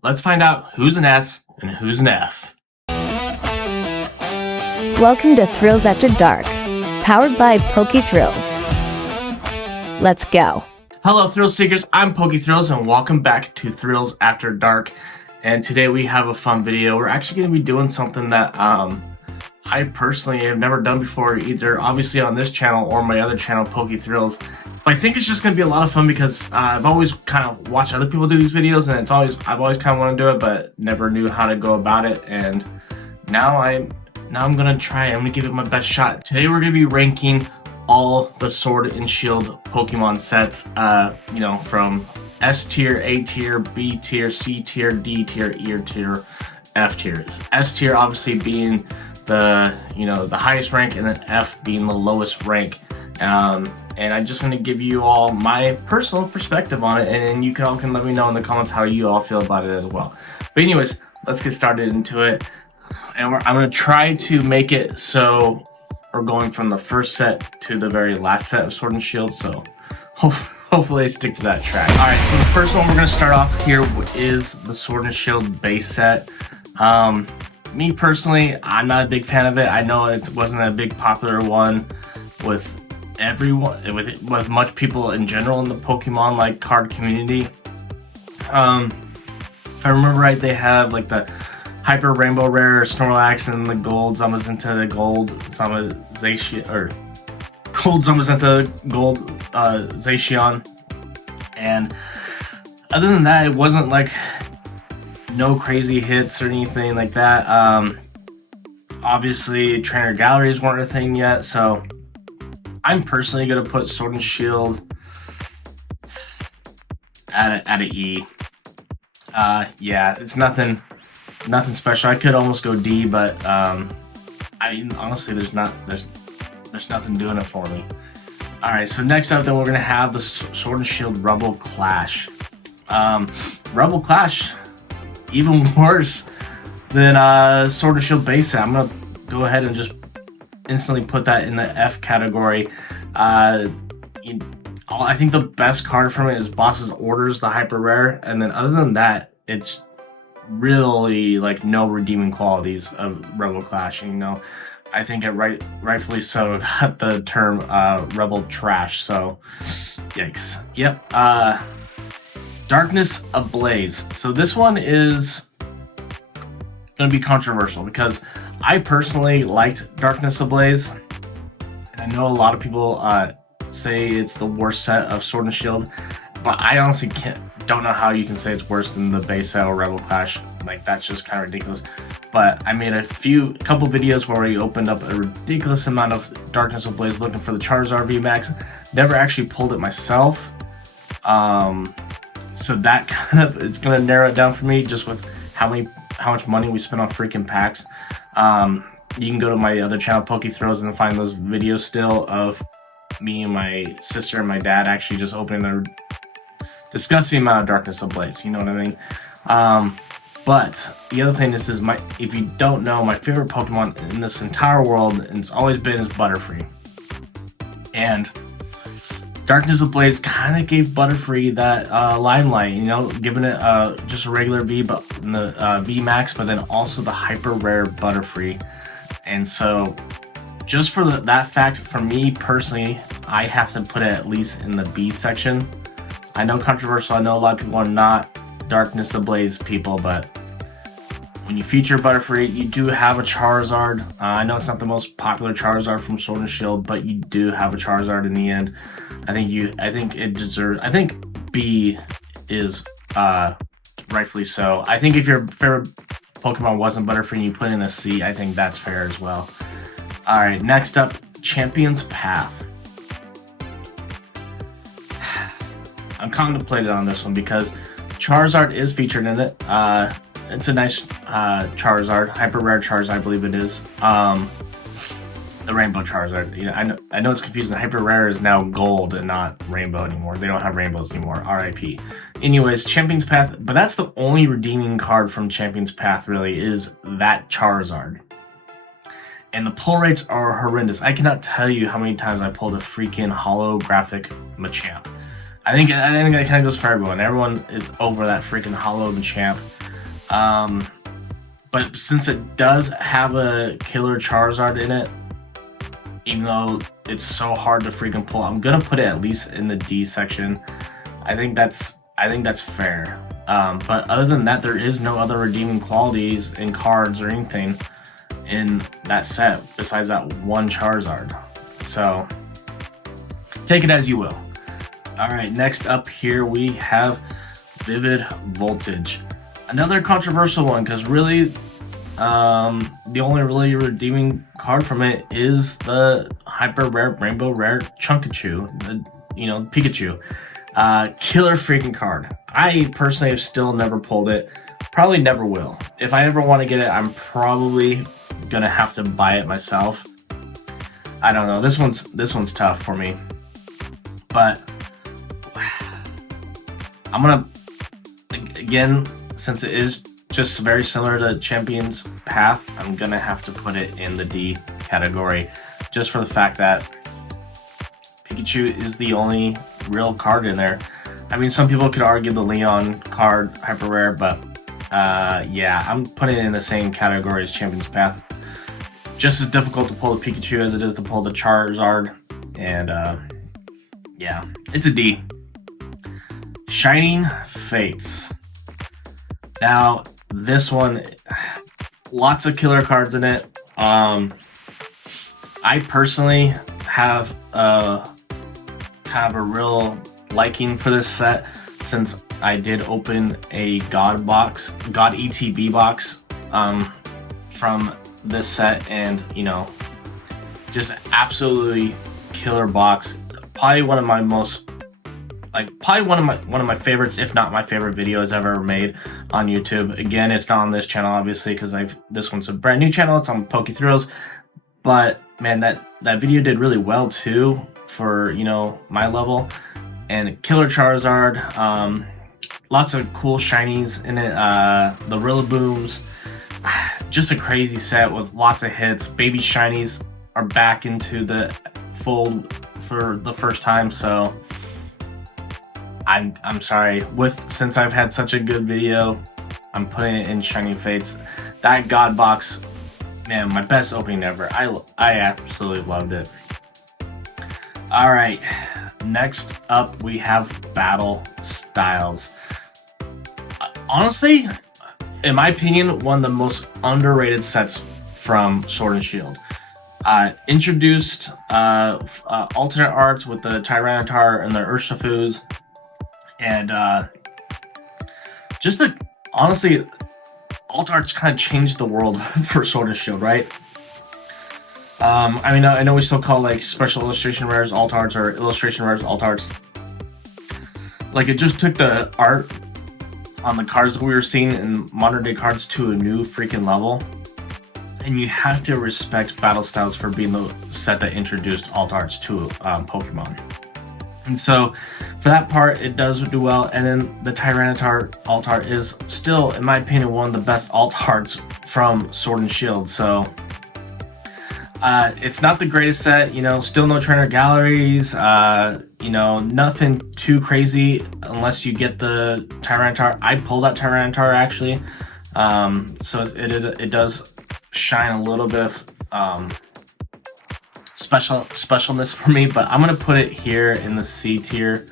Let's find out who's an S and who's an F. Welcome to Thrillz After Dark, powered by PokeThrillz. Let's go. Hello, Thrill Seekers. I'm PokeThrillz, and welcome back to Thrillz After Dark. And today we have a fun video. We're actually going to be doing something that I personally have never done before, either obviously on this channel or my other channel, PokeThrillz. But I think it's just going to be a lot of fun because I've always kind of watched other people do these videos, and I've always kind of wanted to do it, but never knew how to go about it. And now I'm gonna try. I'm gonna give it my best shot. Today we're gonna be ranking all the Sword and Shield Pokemon sets. From S tier, A tier, B tier, C tier, D tier, E tier, F tiers. S tier obviously being the highest rank, and then F being the lowest rank. And I'm just gonna give you all my personal perspective on it, and then you all can let me know in the comments how you all feel about it as well. But anyways, let's get started into it. And I'm going to try to make it so we're going from the first set to the very last set of Sword and Shield, so hopefully I stick to that track. Alright, so the first one we're going to start off here is the Sword and Shield base set. Me personally, I'm not a big fan of it. I know it wasn't a big popular one with everyone, with much people in general in the Pokemon card community. If I remember right, they have like the Hyper Rainbow Rare Snorlax and the Gold Zamazenta, the Gold Zamazation, or Gold Zamazenta, Gold Zacian. And other than that, it wasn't like no crazy hits or anything like that. Obviously, trainer galleries weren't a thing yet, so I'm personally gonna put Sword and Shield at an E. Yeah, it's nothing special. I could almost go D, but I mean, honestly, there's nothing doing it for me. All right, so next up, then we're gonna have the Sword and Shield Rebel Clash. Rebel Clash, even worse than Sword and Shield base set. I'm gonna go ahead and just instantly put that in the F category. I think the best card from it is Boss's Orders, the hyper rare, and then other than that, it's really like no redeeming qualities of Rebel Clash. I think it rightfully so got the term Rebel Trash, so yikes. Yep. Darkness Ablaze. So this one is gonna be controversial because I personally liked Darkness Ablaze, and I know a lot of people say it's the worst set of Sword and Shield, but I honestly don't know how you can say it's worse than the base set or Rebel Clash. Like, that's just kind of ridiculous. But I made a couple videos where we opened up a ridiculous amount of Darkness Ablaze looking for the Charizard VMAX. Never actually pulled it myself. So that kind of is going to narrow it down for me, just with how much money we spent on freaking packs. You can go to my other channel, PokeThrillz, and find those videos still of me and my sister and my dad actually just opening their discussing amount of Darkness Ablaze. You know what I mean? But the other thing is if you don't know, my favorite Pokemon in this entire world, and it's always been, is Butterfree. And Darkness Ablaze kind of gave Butterfree that limelight, giving it just a regular V, but the V Max, but then also the hyper rare Butterfree. And so, just for that fact, for me personally, I have to put it at least in the B section. I know controversial. I know a lot of people are not Darkness Ablaze people, but when you feature Butterfree, you do have a Charizard. I know it's not the most popular Charizard from Sword and Shield, but you do have a Charizard in the end. I think it deserves. I think B is rightfully so. I think if your favorite Pokemon wasn't Butterfree and you put in a C, I think that's fair as well. All right, next up, Champion's Path. I'm contemplating on this one because Charizard is featured in it. It's a nice Charizard, hyper rare Charizard, I believe it is. The Rainbow Charizard. I know it's confusing. Hyper rare is now gold and not rainbow anymore. They don't have rainbows anymore. RIP. Anyways, Champion's Path, but that's the only redeeming card from Champion's Path really, is that Charizard. And the pull rates are horrendous. I cannot tell you how many times I pulled a freaking holographic Machamp. I think that kind of goes for everyone. Everyone is over that freaking Hollow Machamp. But since it does have a killer Charizard in it, even though it's so hard to freaking pull, I'm gonna put it at least in the D section. I think that's fair. But other than that, there is no other redeeming qualities in cards or anything in that set besides that one Charizard. So take it as you will. All right, next up here we have Vivid Voltage. Another controversial one, because really the only really redeeming card from it is the hyper rare rainbow rare Chunkachu, Pikachu. Killer freaking card. I personally have still never pulled it. Probably never will. If I ever want to get it, I'm probably gonna have to buy it myself. I don't know. This one's tough for me. But I'm gonna, again, since it is just very similar to Champion's Path, I'm gonna have to put it in the D category, just for the fact that Pikachu is the only real card in there. I mean, some people could argue the Leon card hyper rare, but yeah, I'm putting it in the same category as Champion's Path. Just as difficult to pull the Pikachu as it is to pull the Charizard, and yeah, it's a D. Shining Fates. Now, this one, lots of killer cards in it. I personally have kind of a real liking for this set, since I did open a God ETB box from this set, and just absolutely killer box. Probably one of my one of my favorites, if not my favorite videos I've ever made on YouTube. Again, it's not on this channel, obviously, because this one's a brand new channel. It's on PokeThrillz, but man, that video did really well too for my level. And killer Charizard, lots of cool shinies in it. The Rillabooms, just a crazy set with lots of hits. Baby shinies are back into the fold for the first time, so I'm sorry. Since I've had such a good video, I'm putting it in Shining Fates. That God box, man, my best opening ever. I absolutely loved it. All right, next up we have Battle Styles. Honestly, in my opinion, one of the most underrated sets from Sword and Shield. Introduced alternate arts with the Tyranitar and the Urshifus. And honestly, alt arts kind of changed the world for Sword and Shield, right? I mean, I know we still call like special illustration rares alt arts or illustration rares alt arts. Like, it just took the art on the cards that we were seeing in modern day cards to a new freaking level. And you have to respect Battle Styles for being the set that introduced alt arts to Pokemon. And so, for that part, it does do well. And then the Tyranitar alt art is still, in my opinion, one of the best alt arts from Sword and Shield. So, it's not the greatest set, still no trainer galleries, nothing too crazy unless you get the Tyranitar. I pulled that Tyranitar actually, so it does shine a little bit of specialness for me, but I'm gonna put it here in the C tier,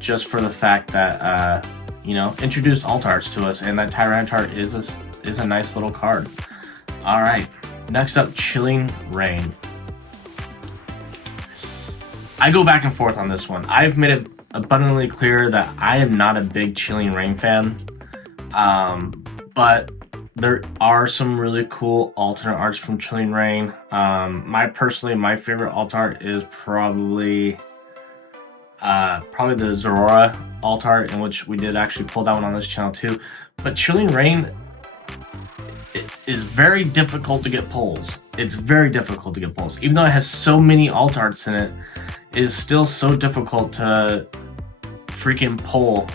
just for the fact that introduced alt arts to us, and that Tyranitar is a nice little card. All right. Next up, Chilling Reign. I go back and forth on this one. I've made it abundantly clear that I am not a big Chilling Reign fan, but there are some really cool alternate arts from Chilling Reign. My favorite alt art is probably the Zorora alt art, in which we did actually pull that one on this channel too. But Chilling Reign, it is very difficult to get pulls. It's very difficult to get pulls. Even though it has so many alt arts in it, it is still so difficult to freaking pull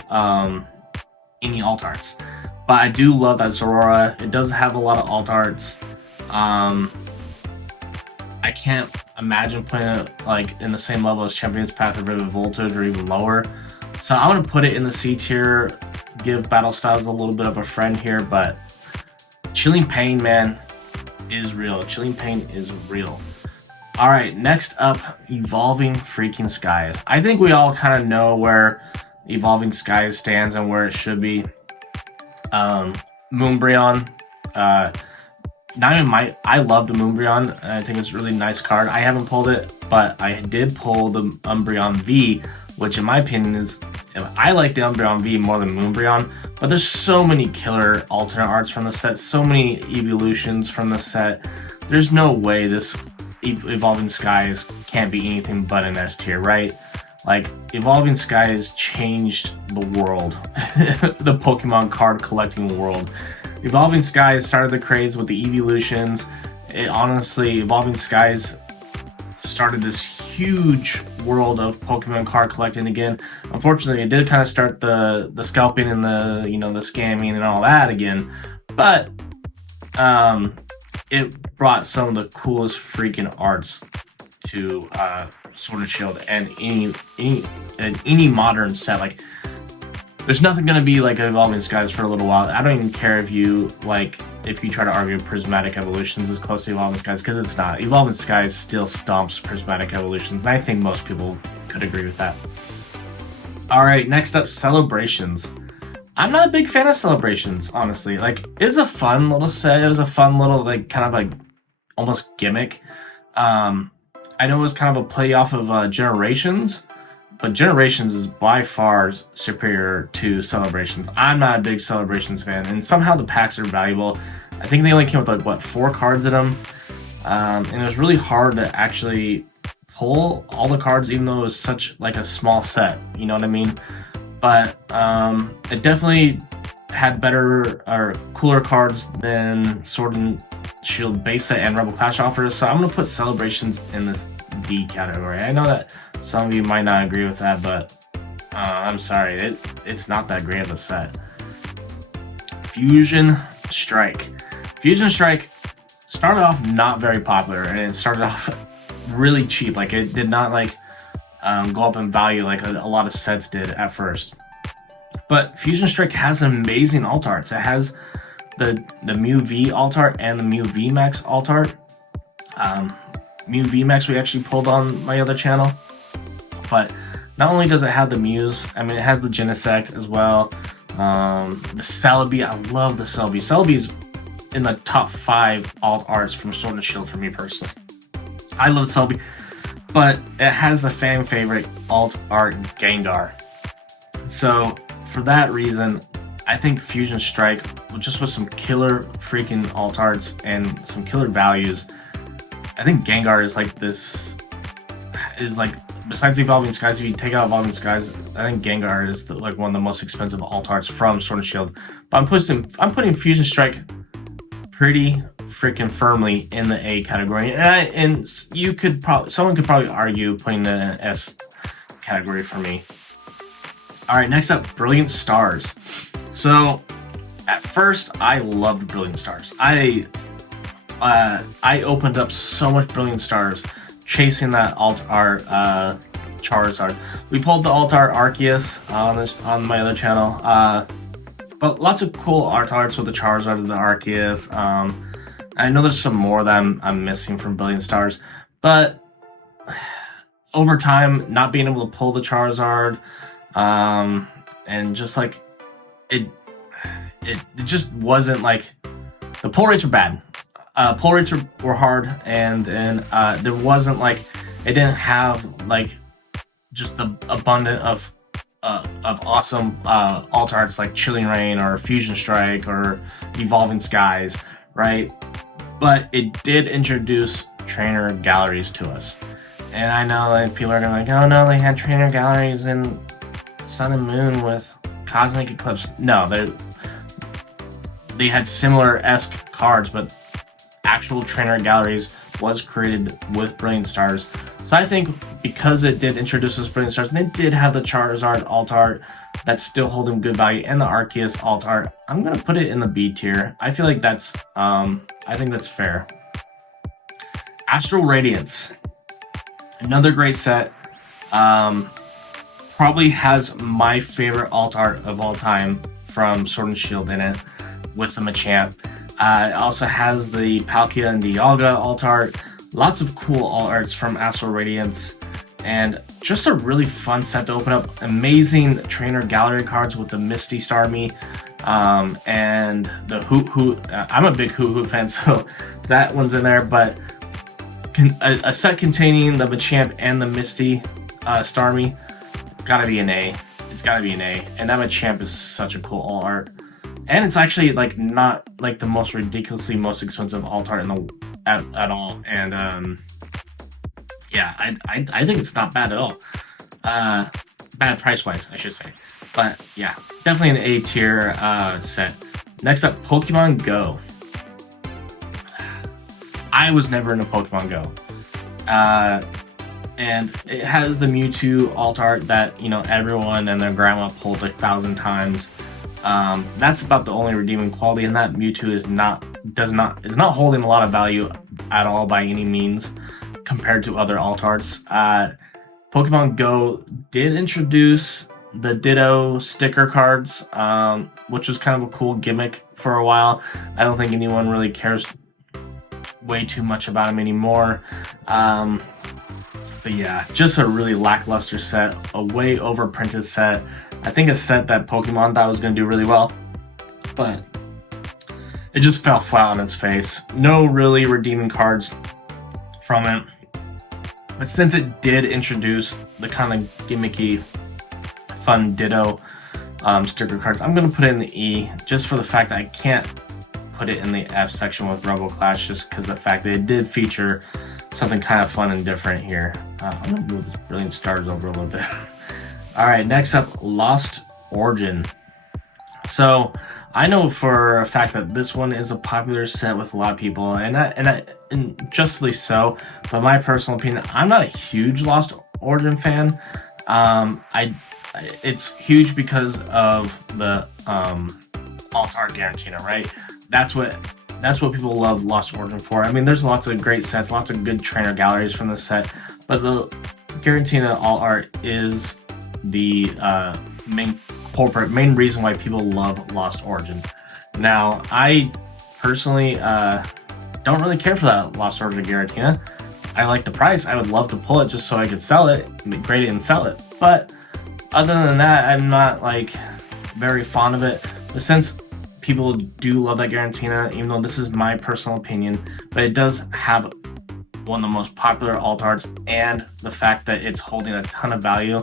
any alt arts. But I do love that Zorora. It does have a lot of alt arts. I'm imagine putting it like in the same level as Champion's Path or Vivid Voltage or even lower. So I'm gonna put it in the C tier, give Battle Styles a little bit of a friend here, but Chilling Pain, man, is real. Chilling Pain is real. All right, next up, Evolving freaking Skies. I think we all kind of know where Evolving Skies stands and where it should be. Moonbryon, I love the Moonbryon, and I think it's a really nice card. I haven't pulled it, but I did pull the Umbreon V, which in my opinion is, I like the Umbreon V more than Moonbryon, but there's so many killer alternate arts from the set, so many evolutions from the set. There's no way this Evolving Skies can't be anything but an S tier, right? Like, Evolving Skies changed the world, the Pokemon card collecting world. Evolving Skies started the craze with the evolutions. Honestly, Evolving Skies started this huge world of Pokemon card collecting again. Unfortunately, it did kind of start the scalping and the the scamming and all that again, but it brought some of the coolest freaking arts to Sword and Shield and any modern set. Like, there's nothing gonna be like Evolving Skies for a little while. I don't even care if you try to argue Prismatic Evolutions is close to Evolving Skies, because it's not. Evolving Skies still stomps Prismatic Evolutions, and I think most people could agree with that. All right, next up, Celebrations. I'm not a big fan of Celebrations, honestly. Like, it's a fun little set. It was a fun little kind of almost gimmick. I know it was kind of a play off of Generations, but Generations is by far superior to Celebrations. I'm not a big Celebrations fan, and somehow the packs are valuable. I think they only came with 4 cards in them, and it was really hard to actually pull all the cards, even though it was such a small set. You know what I mean? But it definitely had better or cooler cards than Sword and Shield base set and Rebel Clash offers, so I'm gonna put Celebrations in this D category. I know that some of you might not agree with that, but I'm sorry, it's not that great of a set. Fusion Strike. Fusion Strike started off not very popular, and it started off really cheap. Like, it did not go up in value like a lot of sets did at first. But Fusion Strike has amazing alt arts. It has the Mew V alt art and the Mew V Max alt art. Mew V Max we actually pulled on my other channel. But not only does it have the Mews, I mean, it has the Genesect as well. The Celebi, I love the Celebi. Celebi's in the top 5 alt arts from Sword and Shield for me personally. I love Celebi, but it has the fan favorite alt art Gengar. So for that reason, I think Fusion Strike, just with some killer freaking alt arts and some killer values, I think Gengar is besides Evolving Skies, if you take out Evolving Skies, I think Gengar is one of the most expensive alt arts from Sword and Shield. But I'm putting Fusion Strike pretty freaking firmly in the A category, and someone could probably argue putting it in an S category for me. All right, next up, Brilliant Stars. So at first, I loved Brilliant Stars. I opened up so much Brilliant Stars chasing that alt art Charizard. We pulled the alt art Arceus on my other channel, but lots of cool alt arts with the Charizard and the Arceus. I know there's some more that I'm missing from Brilliant Stars, but over time, not being able to pull the Charizard, and just it just wasn't the pull rates were bad. Pull rates were hard, and there wasn't it didn't have just the abundant of awesome alt arts like Chilling Reign or Fusion Strike or Evolving Skies, right? But it did introduce trainer galleries to us. And I know people are gonna oh no, they had trainer galleries in Sun and Moon with Cosmic Eclipse. No, they had similar-esque cards, but actual trainer galleries was created with Brilliant Stars. So I think because it did introduce us Brilliant Stars, and it did have the Charizard alt art that's still holding good value, and the Arceus alt art, I'm gonna put it in the B tier. I feel like I think that's fair. Astral Radiance. Another great set. Probably has my favorite alt art of all time from Sword and Shield in it, with the Machamp. It also has the Palkia and Dialga alt art. Lots of cool alt arts from Astral Radiance, and just a really fun set to open up. Amazing trainer gallery cards with the Misty Starmie, and the Hoot Hoot. I'm a big Hoot Hoot fan, so that one's in there. But a set containing the Machamp and the Misty Starmie, gotta be an A. It's gotta be an A. And that Machamp is such a cool alt art, and it's actually like not like the most ridiculously most expensive alt art in the at all. And yeah, I think it's not bad at all. Bad price wise, I should say. But yeah, definitely an A tier set. Next up, Pokemon Go. I was never into Pokemon Go. And it has the Mewtwo alt art that, you know, everyone and their grandma pulled 1,000 times. That's about the only redeeming quality, and that Mewtwo is not holding a lot of value at all by any means compared to other alt arts. Pokemon Go did introduce the Ditto sticker cards, which was kind of a cool gimmick for a while. I don't think anyone really cares way too much about them anymore. But yeah, just a really lackluster set, a way overprinted set. I think a set that Pokemon thought was going to do really well, but it just fell flat on its face. No really redeeming cards from it. But since it did introduce the kind of gimmicky, fun Ditto sticker cards, I'm going to put it in the E, just for the fact that I can't put it in the F section with Rebel Clash, just because the fact that it did feature something kind of fun and different here. I'm going to move this Brilliant Stars over a little bit. Alright, next up, Lost Origin. So, I know for a fact that this one is a popular set with a lot of people, and justly so, but my personal opinion, I'm not a huge Lost Origin fan. It's huge because of the alt art Garantina, right? That's what people love Lost Origin for. I mean, there's lots of great sets, lots of good trainer galleries from this set, but the Garantina alt art is the main reason why people love Lost Origin. Now, I personally don't really care for that Lost Origin Giratina. I like the price. I would love to pull it just so I could sell it, grade it and sell it. But other than that, I'm not like very fond of it. But since people do love that Giratina, even though this is my personal opinion, but it does have one of the most popular alt arts, and the fact that it's holding a ton of value,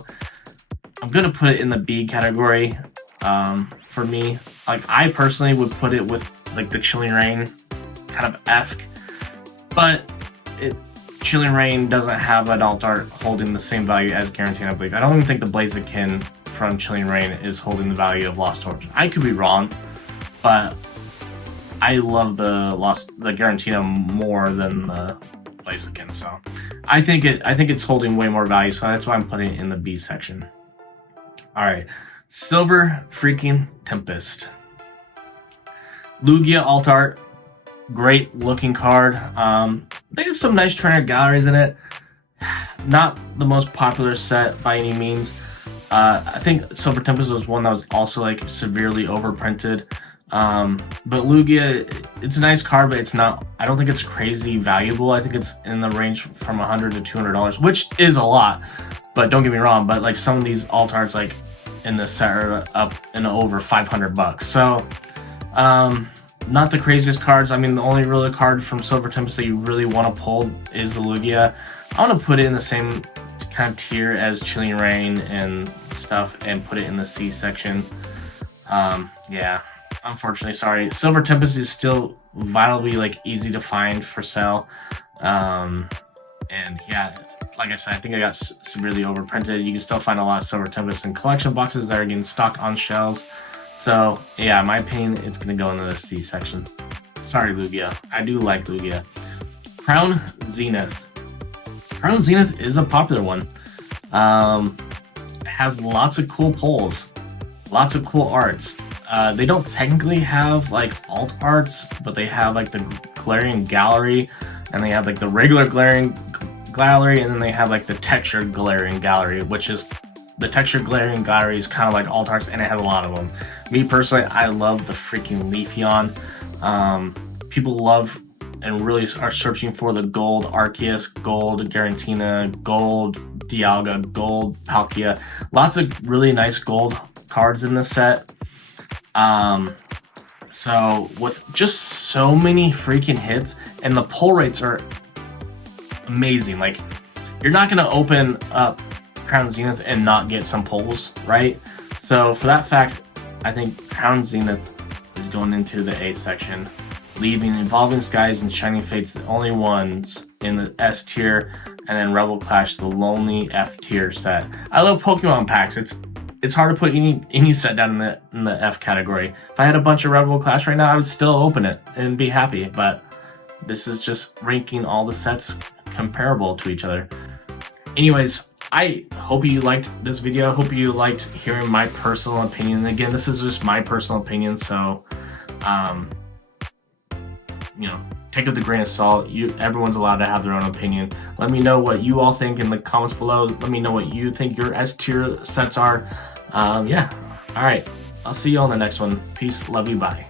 I'm gonna put it in the B category. For me, like, I personally would put it with like the Chilling Rain kind of esque, but Chilling Rain doesn't have an alt art holding the same value as Giratina, I believe. I don't even think the Blaziken from Chilling Rain is holding the value of Lost Origin. I could be wrong, but I love the Giratina more than the Blaziken, so I think it's holding way more value, so that's why I'm putting it in the B section. Alright, Silver freaking Tempest. Lugia alt art, great looking card. They have some nice trainer galleries in it. Not the most popular set by any means. I think Silver Tempest was one that was also like severely overprinted. But Lugia, it's a nice card, but it's not, I don't think it's crazy valuable. I think it's in the range from $100 to $200, which is a lot, but don't get me wrong, but like some of these alt arts like in this set are up and over $500. So, not the craziest cards. I mean, the only really card from Silver Tempest that you really want to pull is the Lugia. I want to put it in the same kind of tier as Chilling Rain and stuff and put it in the C section. Yeah. Unfortunately, sorry. Silver Tempest is still vitally like easy to find for sale, and yeah, like I said, I think I got severely overprinted. You can still find a lot of Silver Tempest in collection boxes that are getting stocked on shelves. So yeah, in my opinion, it's gonna go into the C section. Sorry, Lugia. I do like Lugia. Crown Zenith. Crown Zenith is a popular one. It has lots of cool pulls, lots of cool arts. They don't technically have like alt arts, but they have like the Galarian Gallery, and they have like the regular Galarian gallery, and then they have like the textured glaring gallery, which is the textured glaring gallery is kind of like Altar's, and it has a lot of them. Me personally, I love the freaking Leafeon. People love and really are searching for the gold Arceus, gold Garantina, gold Dialga, gold Palkia. Lots of really nice gold cards in this set. So with just so many freaking hits, and the pull rates are amazing. Like, you're not gonna open up Crown Zenith and not get some pulls, right? So for that fact, I think Crown Zenith is going into the A section, leaving Evolving Skies and Shining Fates the only ones in the S tier, and then Rebel Clash the lonely F tier set. I love Pokemon packs. It's hard to put any set down in the F category. If I had a bunch of Rebel Clash right now, I would still open it and be happy, but this is just ranking all the sets comparable to each other. Anyways, I hope you liked this video. I hope you liked hearing my personal opinion. Again, this is just my personal opinion, so you know, take it with a grain of salt. Everyone's allowed to have their own opinion. Let me know what you all think in the comments below. Let me know what you think your S tier sets are. Yeah. All right. I'll see you on the next one. Peace. Love you. Bye.